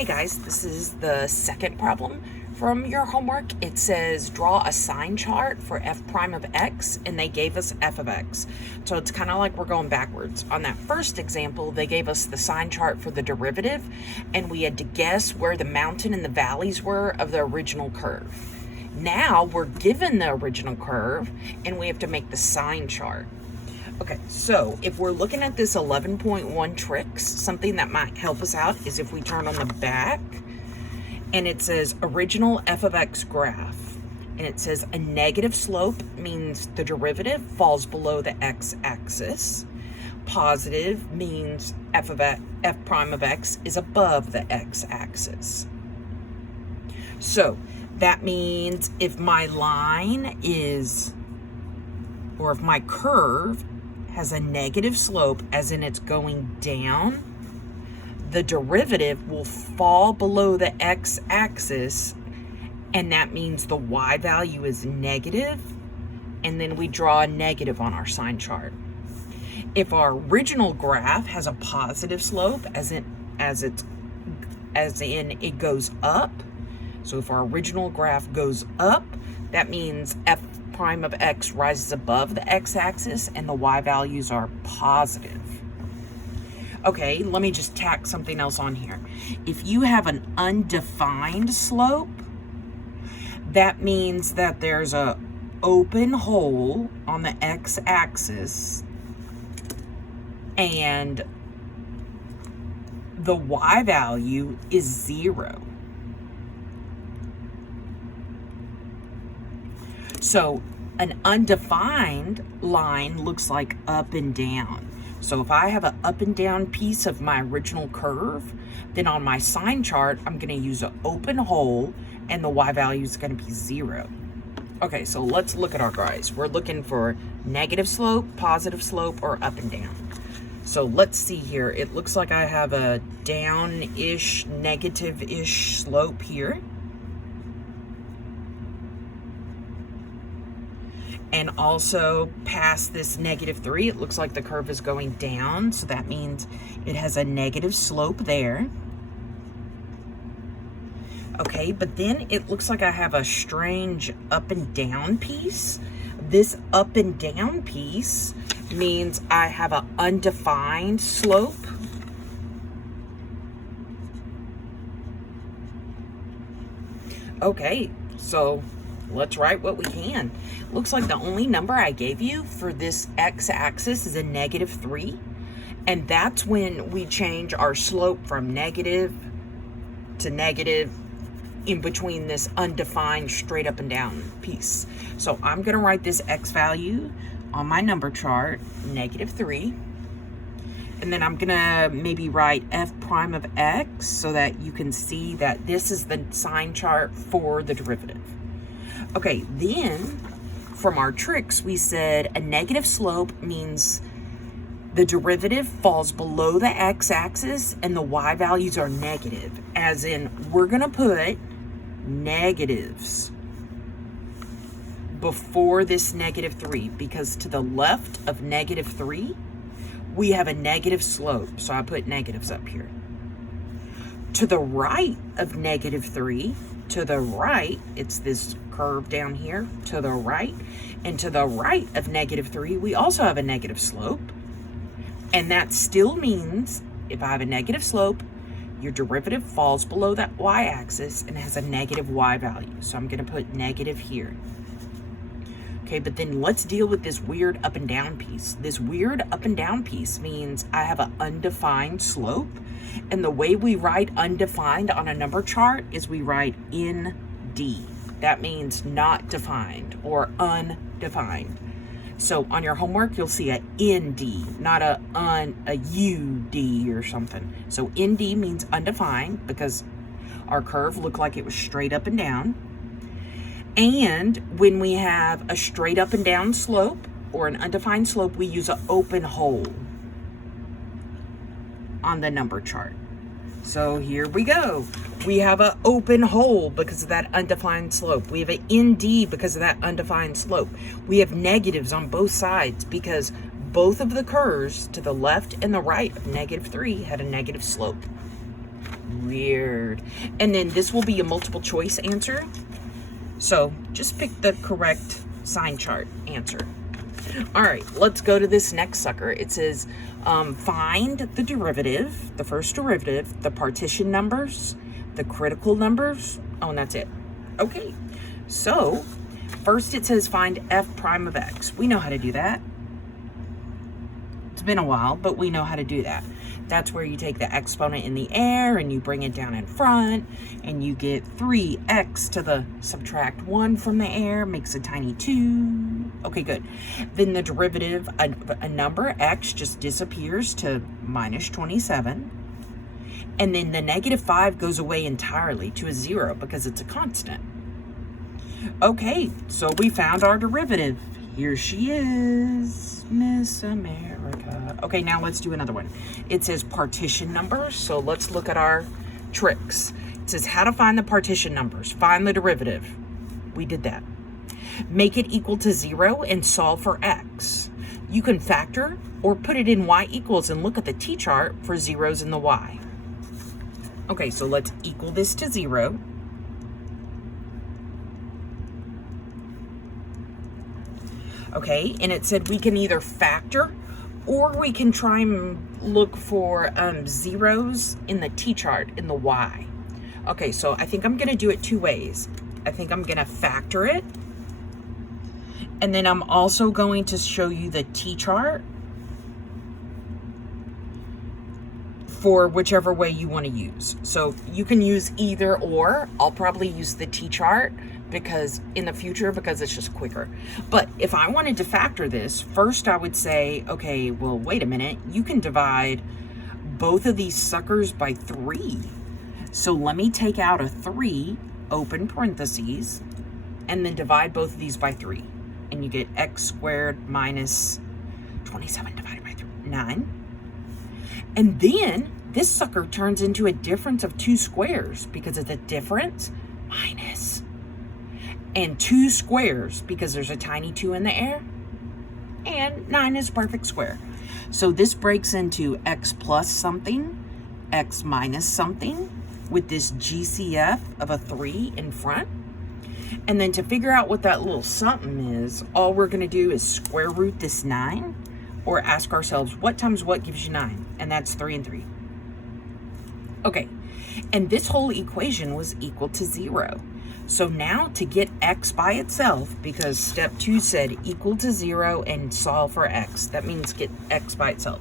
Hey guys, this is the second problem from your homework. It says draw a sign chart for f prime of x, and they gave us f of x. So it's kind of like we're going backwards. On that first example, they gave us the sign chart for the derivative, and we had to guess where the mountain and the valleys were of the original curve. Now we're given the original curve, and we have to make the sign chart. Okay, so if we're looking at this 11.1 tricks, something that might help us out is if we turn on the back and it says original f of x graph, and it says a negative slope means the derivative falls below the x-axis. Positive means f prime of x is above the x-axis. So that means if my line is, or if my curve has a negative slope, as in it's going down, the derivative will fall below the x-axis, and that means the y value is negative, and then we draw a negative on our sign chart. If our original graph has a positive slope, as in it goes up, so if our original graph goes up, that means f prime of x rises above the x-axis and the y values are positive. Okay, let me just tack something else on here. If you have an undefined slope, that means that there's a open hole on the x-axis and the y value is 0. So an undefined line looks like up and down. So if I have an up and down piece of my original curve, then on my sign chart, I'm going to use an open hole and the y value is going to be 0. Okay, so let's look at our guys. We're looking for negative slope, positive slope, or up and down. So let's see here. It looks like I have a down-ish, negative-ish slope here. And also past this -3, it looks like the curve is going down. So that means it has a negative slope there. Okay, but then it looks like I have a strange up and down piece. This up and down piece means I have an undefined slope. Okay, so let's write what we can. Looks like the only number I gave you for this x-axis is a -3. And that's when we change our slope from negative to negative in between this undefined straight up and down piece. So I'm going to write this x value on my number chart, -3. And then I'm going to maybe write f prime of x so that you can see that this is the sign chart for the derivative. Okay, then from our tricks, we said a negative slope means the derivative falls below the x-axis and the y values are negative, as in we're going to put negatives before this -3, because to the left of -3, we have a negative slope, so I put negatives up here. To the right of -3, to the right, it's this curve down here to the right, and to the right of -3 we also have a negative slope, and that still means if I have a negative slope, your derivative falls below that y-axis and has a negative y value, so I'm going to put negative here. Okay, but then let's deal with this weird up and down piece. This weird up and down piece means I have an undefined slope, and the way we write undefined on a number chart is we write ND. That means not defined or undefined. So on your homework, you'll see a ND, not a UD or something. So ND means undefined because our curve looked like it was straight up and down. And when we have a straight up and down slope or an undefined slope, we use an open hole on the number chart. So here we go. We have an open hole because of that undefined slope. We have an ND because of that undefined slope. We have negatives on both sides because both of the curves to the left and the right of -3 had a negative slope. Weird. weird. And then this will be a multiple choice answer. So just pick the correct sign chart answer. All right, let's go to this next sucker. It says, find the derivative, the first derivative, the partition numbers, the critical numbers. Oh, and that's it. Okay, so first it says find f prime of x. We know how to do that. It's been a while, but we know how to do that. That's where you take the exponent in the air and you bring it down in front, and you get 3x to the subtract 1 from the air, makes a tiny 2. Okay, good. Then the derivative, a number, x, just disappears to minus 27. And then the negative 5 goes away entirely to a 0 because it's a constant. Okay, so we found our derivative. Here she is, Miss America. Okay, now let's do another one. It says partition numbers, so let's look at our tricks. It says how to find the partition numbers. Find the derivative. We did that. Make it equal to 0 and solve for x. You can factor or put it in y equals and look at the t-chart for zeros in the y. Okay, so let's equal this to 0. Okay, and it said we can either factor or we can try and look for zeros in the t-chart in the y. Okay, so I think I'm going to do it 2 ways. I think I'm going to factor it, and then I'm also going to show you the t-chart for whichever way you want to use. So you can use either or. I'll probably use the t-chart because in the future, because it's just quicker. But if I wanted to factor this, first I would say, okay, well, wait a minute. You can divide both of these suckers by 3. So let me take out a 3, open parentheses, and then divide both of these by 3. And you get x squared minus 27 divided by 3, 9. And then this sucker turns into a difference of 2 squares because it's a difference minus. And 2 squares because there's a tiny 2 in the air. And 9 is a perfect square. So this breaks into x plus something, x minus something with this GCF of a 3 in front. And then to figure out what that little something is, all we're going to do is square root this 9 or ask ourselves what times what gives you 9? And that's 3 and 3. Okay, and this whole equation was equal to 0. So now to get x by itself, because step 2 said equal to 0 and solve for x. That means get x by itself.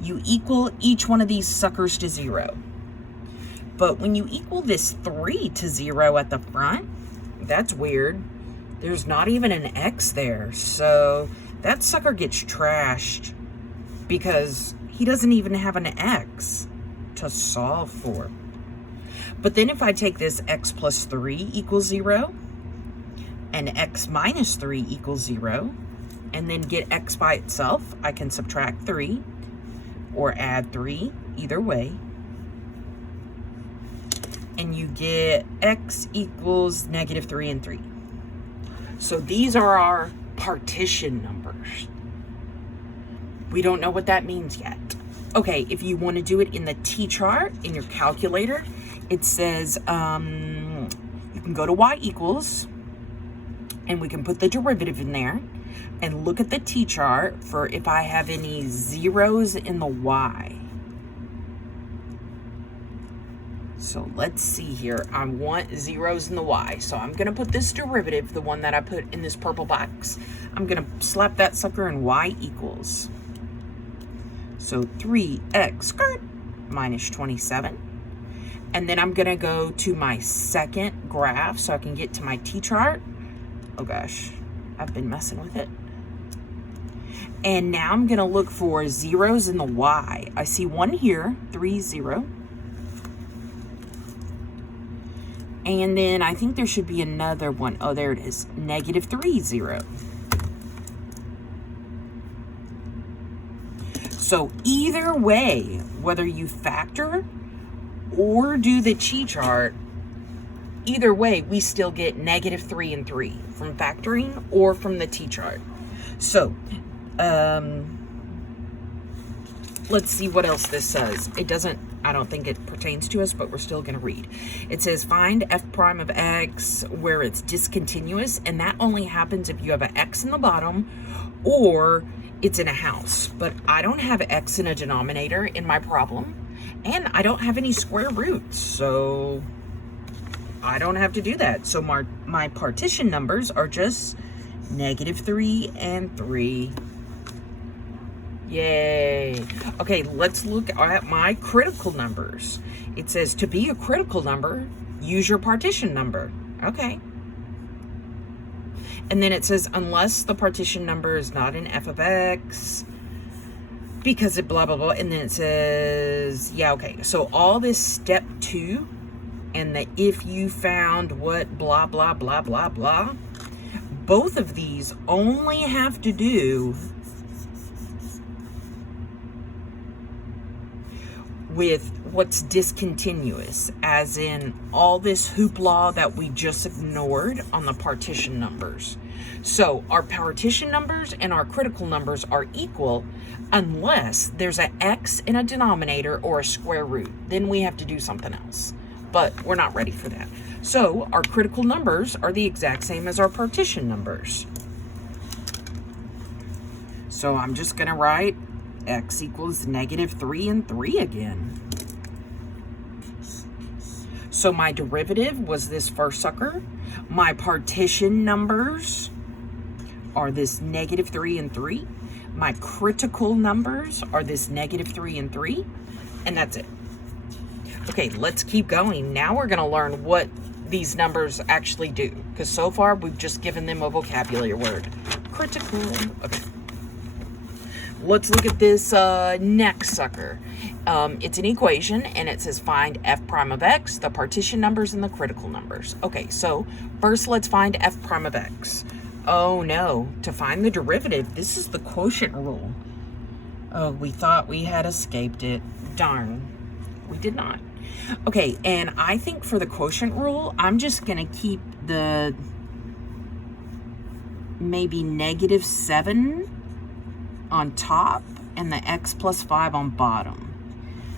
You equal each one of these suckers to 0. But when you equal this 3 to 0 at the front, that's weird. There's not even an x there. So that sucker gets trashed because he doesn't even have an x to solve for. But then if I take this x plus 3 equals 0 and x minus 3 equals 0 and then get x by itself, I can subtract 3 or add 3, either way. And you get x equals negative 3 and 3. So these are our partition numbers. We don't know what that means yet. Okay, if you want to do it in the t-chart, in your calculator, it says you can go to y equals, and we can put the derivative in there, and look at the t-chart for if I have any zeros in the y. So let's see here. I want zeros in the y. So I'm going to put this derivative, the one that I put in this purple box, I'm going to slap that sucker in y equals. So 3x minus 27. And then I'm going to go to my second graph so I can get to my t-chart. Oh gosh, I've been messing with it. And now I'm going to look for zeros in the y. I see one here, 3, 0. And then I think there should be another one. Oh, there it is. Negative 3, 0. So either way, whether you factor or do the t-chart, either way, we still get negative 3 and 3 from factoring or from the t-chart. So, let's see what else this says. It doesn't I don't think it pertains to us, but we're still going to read. It says find f prime of x where it's discontinuous, and that only happens if you have an x in the bottom or it's in a house. But I don't have x in a denominator in my problem, and I don't have any square roots, so I don't have to do that. So my partition numbers are just -3 and 3. Yay. Okay, let's look at my critical numbers. It says to be a critical number, use your partition number. Okay. And then it says unless the partition number is not in f of x, because it blah, blah, blah. And then it says, yeah, okay. So all this step 2 and the if you found what blah, blah, blah, blah, blah, both of these only have to do with what's discontinuous, as in all this hoopla that we just ignored on the partition numbers. So our partition numbers and our critical numbers are equal unless there's an x in a denominator or a square root. Then we have to do something else, but we're not ready for that. So our critical numbers are the exact same as our partition numbers. So I'm just going to write x equals -3 and 3 again. So my derivative was this first sucker. My partition numbers are this -3 and 3. My critical numbers are this -3 and 3. And that's it. Okay, let's keep going. Now we're going to learn what these numbers actually do, because so far we've just given them a vocabulary word. Critical. Okay. Let's look at this next sucker. It's an equation, and it says find f prime of x, the partition numbers, and the critical numbers. Okay, so first let's find f prime of x. Oh no, to find the derivative, this is the quotient rule. Oh, we thought we had escaped it. Darn, we did not. Okay, and I think for the quotient rule, I'm just going to keep the maybe -7 on top and the x plus 5 on bottom.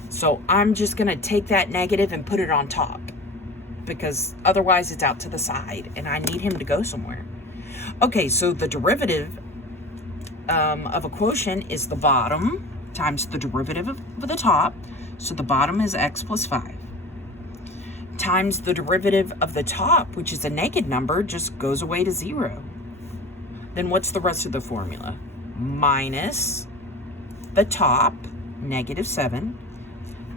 So I'm just going to take that negative and put it on top, because otherwise it's out to the side and I need him to go somewhere. Okay, so the derivative of a quotient is the bottom times the derivative of the top. So the bottom is x plus 5 times the derivative of the top, which is a negative number, just goes away to 0. Then what's the rest of the formula? Minus the top, -7,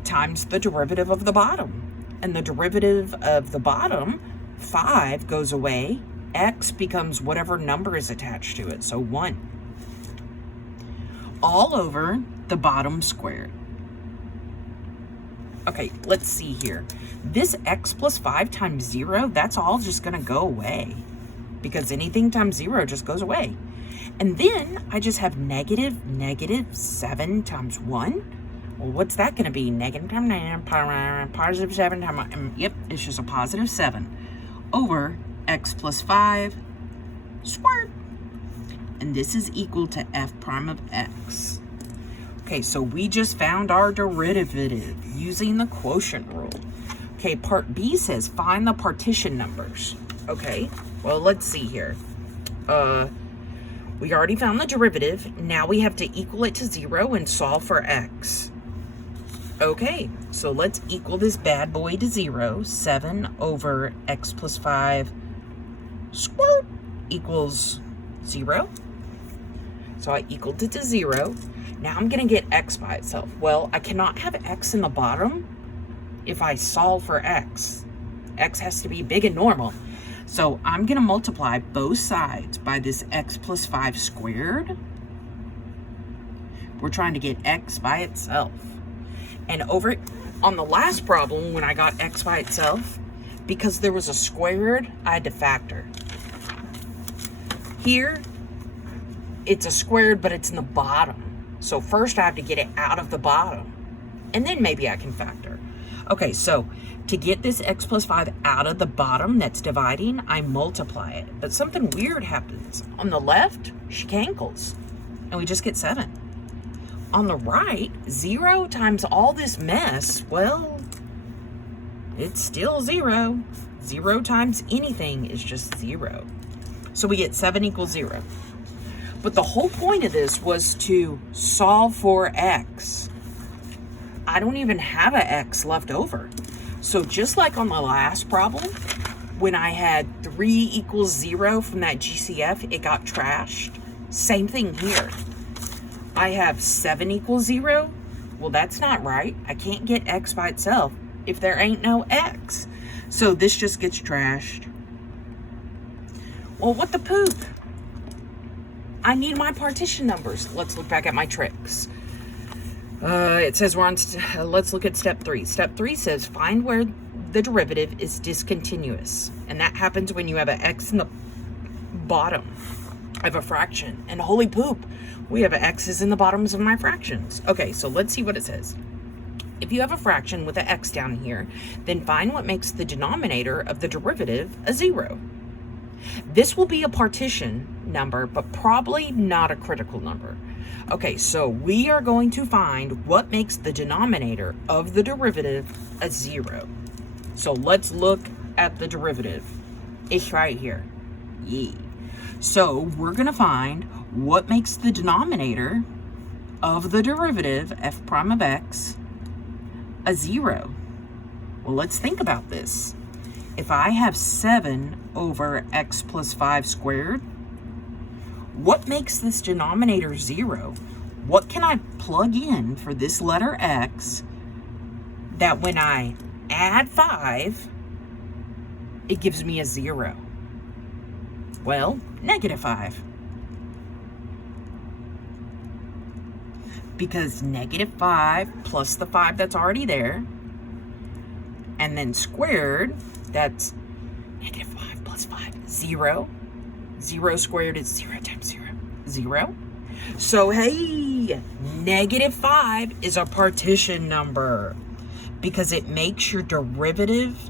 times the derivative of the bottom. And the derivative of the bottom, 5, goes away. X becomes whatever number is attached to it, so 1. All over the bottom squared. Okay, let's see here. This x plus 5 times 0, that's all just going to go away, because anything times 0 just goes away. And then I just have -7 times 1. Well, what's that going to be? Negative times 9, positive 7 times, yep, it's just a positive 7 over x plus 5 squared. And this is equal to f prime of x. Okay, so we just found our derivative using the quotient rule. Okay, part B says find the partition numbers. Okay, well, let's see here. We already found the derivative. Now we have to equal it to 0 and solve for x. Okay, so let's equal this bad boy to 0. 7 over x plus 5 squared equals 0. So I equaled it to 0. Now I'm going to get x by itself. Well, I cannot have x in the bottom if I solve for x. X has to be big and normal. So I'm going to multiply both sides by this x plus 5 squared. We're trying to get x by itself. And over on the last problem, when I got x by itself, because there was a squared, I had to factor. Here, it's a squared, but it's in the bottom. So first I have to get it out of the bottom, and then maybe I can factor. Okay, so to get this x plus 5 out of the bottom that's dividing, I multiply it. But something weird happens. On the left, she cankles, and we just get 7. on the right, 0 times all this mess, well, it's still 0. 0 times anything is just 0. So we get 7 equals 0. But the whole point of this was to solve for x. I don't even have an x left over. So just like on the last problem, when I had 3 equals 0 from that GCF, it got trashed. Same thing here. I have 7 equals 0. Well, that's not right. I can't get x by itself if there ain't no x. So this just gets trashed. Well, what the poop? I need my partition numbers. Let's look back at my tricks. It says we're on, let's look at step 3. Step 3 says find where the derivative is discontinuous. And that happens when you have an x in the bottom of a fraction. And holy poop, we have x's in the bottoms of my fractions. Okay, so let's see what it says. If you have a fraction with an x down here, then find what makes the denominator of the derivative a 0. This will be a partition number, but probably not a critical number. Okay, so we are going to find what makes the denominator of the derivative a 0. So let's look at the derivative. It's right here. Yeah. So we're going to find what makes the denominator of the derivative f prime of x a 0. Well, let's think about this. If I have 7 over x plus 5 squared, what makes this denominator 0? What can I plug in for this letter x that when I add 5, it gives me a 0? Well, -5. Because -5 plus the 5 that's already there, and then squared, that's -5 plus 5, 0. 0 squared is 0 times 0, 0. So, hey, -5 is a partition number because it makes your derivative,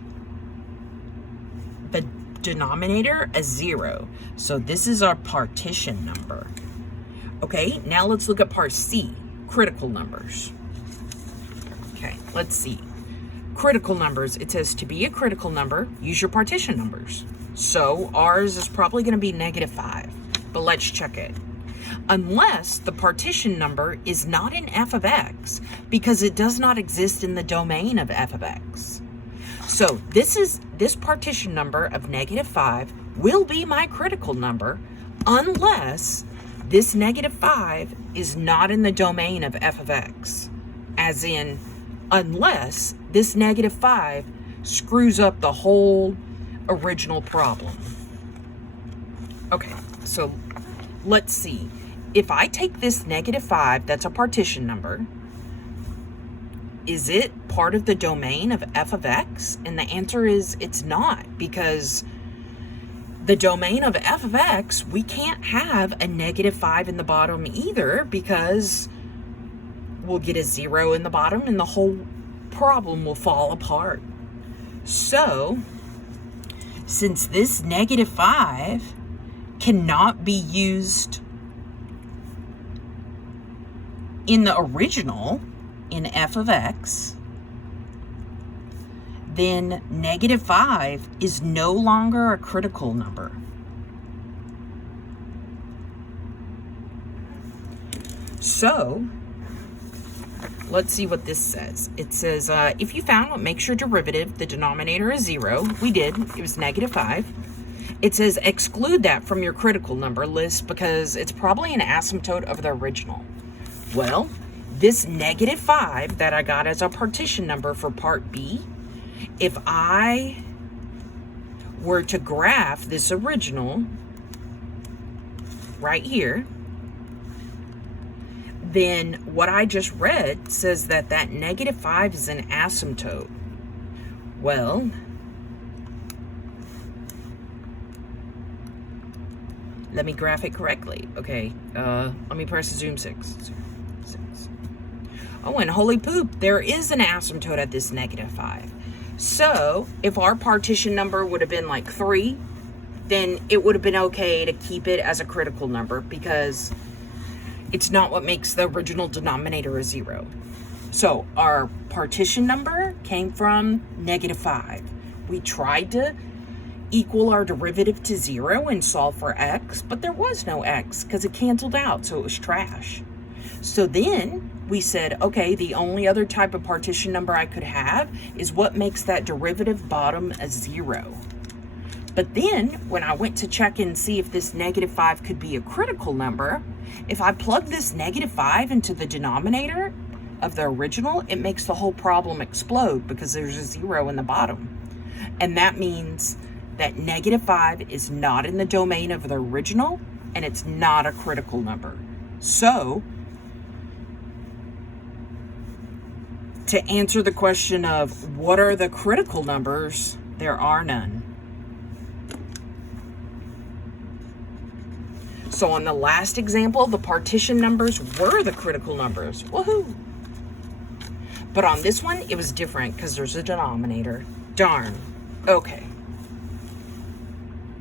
the denominator, a 0. So this is our partition number. Okay, now let's look at part C, critical numbers. Okay, let's see. Critical numbers, it says to be a critical number, use your partition numbers. So ours is probably going to be -5, but let's check it. Unless the partition number is not in f of x, because it does not exist in the domain of f of x. So this partition number of -5 will be my critical number unless this -5 is not in the domain of f of x. As in, unless this -5 screws up the whole original problem. Okay, so let's see. If I take this -5, that's a partition number, is it part of the domain of f of x? And the answer is it's not, because the domain of f of x, we can't have a -5 in the bottom either, because we'll get a 0 in the bottom and the whole problem will fall apart. So, since this -5 cannot be used in the original, in f of x, then -5 is no longer a critical number. So, let's see what this says. It says, if you found what makes your derivative, the denominator, is 0, we did, it was -5. It says exclude that from your critical number list because it's probably an asymptote of the original. Well, this -5 that I got as a partition number for part B, if I were to graph this original right here, then what I just read says that that -5 is an asymptote. Well, let me graph it correctly. Okay, let me press zoom 6. Oh, and holy poop, there is an asymptote at this -5. So, if our partition number would have been like 3, then it would have been okay to keep it as a critical number because it's not what makes the original denominator a 0. So our partition number came from -5. We tried to equal our derivative to 0 and solve for x, but there was no x because it canceled out, so it was trash. So then we said, okay, the only other type of partition number I could have is what makes that derivative bottom a 0. But then when I went to check and see if this -5 could be a critical number, if I plug this -5 into the denominator of the original, it makes the whole problem explode because there's a 0 in the bottom. And that means that -5 is not in the domain of the original, and it's not a critical number. So, to answer the question of what are the critical numbers, there are none. So on the last example, the partition numbers were the critical numbers. Woohoo! But on this one, it was different because there's a denominator. Darn. Okay.